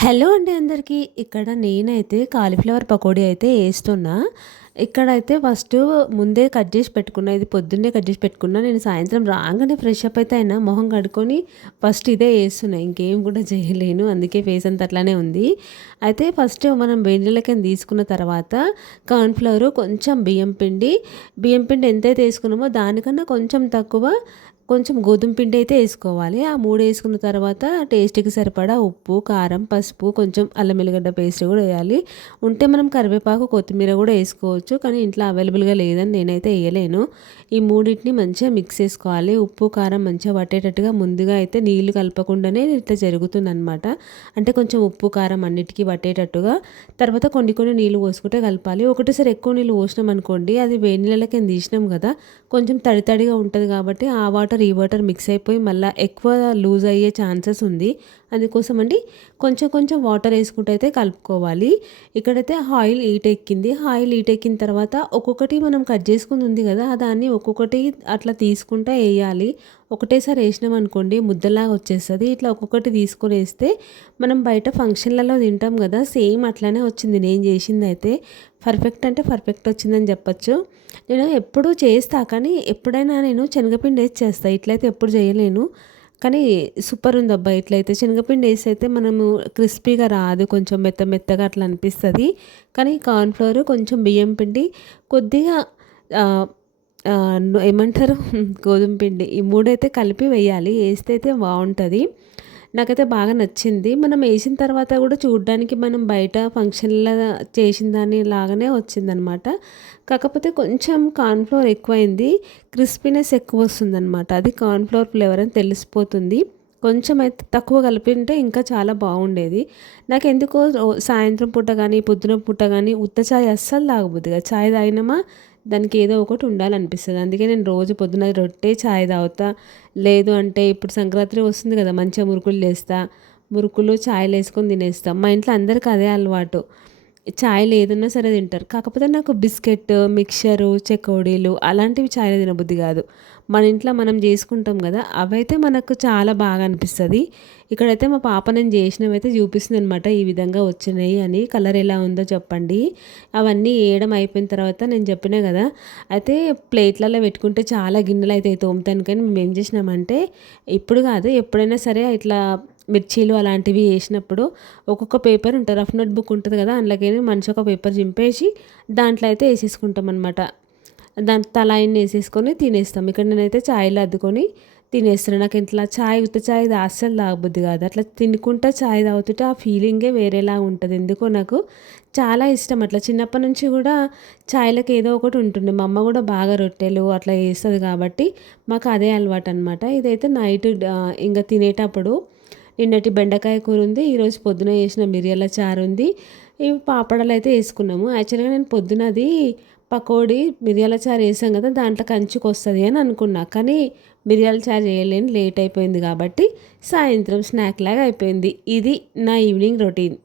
Hello అండి అందరికీ. ఇక్కడ నేనైతే కాలీఫ్లవర్ పకోడీ అయితే వేస్తున్నా. ఇక్కడైతే ఫస్ట్ ముందే కట్ చేసి పెట్టుకున్నా. ఇది పొద్దున్నే కట్ చేసి పెట్టుకున్నా. నేను సాయంత్రం రాగానే ఫ్రెష్ అప్ అయితే అయినా మొహం కడుక్కొని ఫస్ట్ ఇదే వేస్తున్నా. ఇంకేం కూడా చేయలేను. అందుకే ఫేస్ అంత అట్లానే ఉంది. అయితే ఫస్ట్ మనం వేడిలకని తీసుకున్న తర్వాత కార్న్ఫ్లవర్ కొంచెం బియ్యం పిండి. బియ్యం పిండి ఎంతైతే వేసుకున్నామో దానికన్నా కొంచెం తక్కువ కొంచెం గోధుమ పిండి అయితే వేసుకోవాలి. ఆ మూడు వేసుకున్న తర్వాత టేస్ట్కి సరిపడా ఉప్పు కారం పసుపు కొంచెం అల్లం ఎల్లిగడ్డ పేస్ట్ కూడా వేయాలి. ఉంటే మనం కరివేపాకు కొత్తిమీర కూడా వేసుకోవచ్చు కానీ ఇంట్లో అవైలబుల్గా లేదని నేనైతే వేయలేను. ఈ మూడింటిని మంచిగా మిక్స్ చేసుకోవాలి. ఉప్పు కారం మంచిగా పట్టేటట్టుగా ముందుగా అయితే నీళ్ళు కలపకుండానే ఇట్లా జరుగుతుంది అనమాట అంటే కొంచెం ఉప్పు కారం అన్నిటికీ పట్టేటట్టుగా. తర్వాత కొన్ని కొన్ని నీళ్ళు పోసుకుంటే కలపాలి. ఒకటేసారి ఎక్కువ నీళ్ళు పోసినాం అనుకోండి అది వేడి కింద తీసినాం కదా కొంచెం తడి తడిగా ఉంటుంది కాబట్టి ఆ వాటర్ వాటర్ ఈ వాటర్ మిక్స్ అయిపోయి మళ్ళీ ఎక్కువ లూజ్ అయ్యే ఛాన్సెస్ ఉంది. అందుకోసం అండి కొంచెం కొంచెం వాటర్ వేసుకుంటూ అయితే కలుపుకోవాలి. ఇక్కడైతే ఆయిల్ ఈట్ ఎక్కింది. ఆయిల్ ఈట్ ఎక్కిన తర్వాత ఒక్కొక్కటి మనం కట్ చేసుకుని ఉంది కదా దాన్ని ఒక్కొక్కటి అట్లా తీసుకుంటా వేయాలి. ఒకటేసారి వేసినాం అనుకోండి ముద్దలాగా వచ్చేస్తుంది. ఇట్లా ఒక్కొక్కటి తీసుకొని వేస్తే మనం బయట ఫంక్షన్లలో తింటాం కదా సేమ్ అట్లానే వచ్చింది. నేను చేసింది అయితే పర్ఫెక్ట్ అంటే పర్ఫెక్ట్ వచ్చిందని చెప్పచ్చు. నేను ఎప్పుడు చేస్తా కానీ ఎప్పుడైనా నేను శనగపిండి వేసి చేస్తాను ఇట్లయితే ఎప్పుడు చేయలేను. కానీ సూపర్ ఉంది అబ్బాయి ఇట్లయితే. శనగపిండి వేసి అయితే మనము క్రిస్పీగా రాదు కొంచెం మెత్త మెత్తగా అట్లా అనిపిస్తుంది. కానీ కార్న్ఫ్లవర్ కొంచెం బియ్యం పిండి కొద్దిగా ఏమంటారు? గోధుమ పిండి ఈ మూడైతే కలిపి వేయాలి. వేస్తే అయితే బాగుంటుంది. నాకైతే బాగా నచ్చింది. మనం వేసిన తర్వాత కూడా చూడడానికి మనం బయట ఫంక్షన్లో చేసిన దాని లాగానే వచ్చిందనమాట. కాకపోతే కొంచెం కార్న్ఫ్లోర్ ఎక్కువైంది. క్రిస్పీనెస్ ఎక్కువ వస్తుందన్నమాట అది కార్న్ఫ్లోర్ ఫ్లేవర్ అని తెలిసిపోతుంది. కొంచెం అయితే తక్కువ కలిపి ఉంటే ఇంకా చాలా బాగుండేది. నాకు ఎందుకో సాయంత్రం పూట కానీ పొద్దున పూట కానీ ఉత్త చాయ్ అస్సలు తాగబుద్దిగా చాయ్ తాగినామా? దానికి ఏదో ఒకటి ఉండాలనిపిస్తుంది. అందుకే నేను రోజు పొద్దున రొట్టె చాయ్ తాగుతా. లేదు అంటే ఇప్పుడు సంక్రాంతి వస్తుంది కదా మంచిగా మురుకులు లేస్తా. మురుకులు చాయ్ వేసుకొని తినేస్తాం. మా ఇంట్లో అందరికీ అదే అలవాటు. ఛాయలు ఏదన్నా సరే తింటారు. కాకపోతే నాకు బిస్కెట్ మిక్చరు చెకోడీలు అలాంటివి ఛాయలు తినబుద్ధి కాదు. మన ఇంట్లో మనం చేసుకుంటాం కదా అవైతే మనకు చాలా బాగా అనిపిస్తుంది. ఇక్కడైతే మా పాప నేను చేసినవైతే చూపిస్తుంది అనమాట ఈ విధంగా వచ్చినాయి అని. కలర్ ఎలా ఉందో చెప్పండి. అవన్నీ వేయడం అయిపోయిన తర్వాత నేను చెప్పినా కదా అయితే ప్లేట్లలో పెట్టుకుంటే చాలా గిన్నెలు అయితే తోముతాను కానీ మేము ఏం చేసినామంటే ఇప్పుడు కాదు ఎప్పుడైనా సరే ఇట్లా మిర్చీలు అలాంటివి వేసినప్పుడు ఒక్కొక్క పేపర్ ఉంటుంది. రఫ్ నోట్ బుక్ ఉంటుంది కదా అందులోకి మనిషి ఒక పేపర్ చింపేసి దాంట్లో అయితే వేసేసుకుంటాం అనమాట దాని తలాయిని వేసేసుకొని తినేస్తాం. ఇక్కడ నేనైతే ఛాయ్లో అద్దుకొని తినేస్తున్నాను నాకు ఇంట్లో ఛాయ్ ఉత్త ఛాయ్ అస్సలు తాగబుద్ది కాదు. అట్లా తినుకుంటా ఛాయ్ తాగుతుంటే ఆ ఫీలింగే వేరేలా ఉంటుంది. ఎందుకో నాకు చాలా ఇష్టం. అట్లా చిన్నప్పటి నుంచి కూడా ఛాయ్లకు ఏదో ఒకటి ఉంటుంది మా అమ్మ కూడా బాగా రొట్టెలు అట్లా వేస్తుంది కాబట్టి మాకు అదే అలవాటు అనమాట ఇదైతే నైట్ ఇంకా తినేటప్పుడు నిన్నటి బెండకాయ కూర ఉంది ఈరోజు పొద్దున వేసిన మిరియాల చారు ఉంది. ఇవి పాపడాలు అయితే వేసుకున్నాము. యాక్చువల్గా నేను పొద్దునది పకోడీ మిరియాల చారు వేసాం కదా దాంట్లో కంచుకు వస్తుంది అని అనుకున్నా. కానీ మిరియాల చారు చేయలేని లేట్ అయిపోయింది కాబట్టి సాయంత్రం స్నాక్ లాగా అయిపోయింది. ఇది నా ఈవినింగ్ రొటీన్.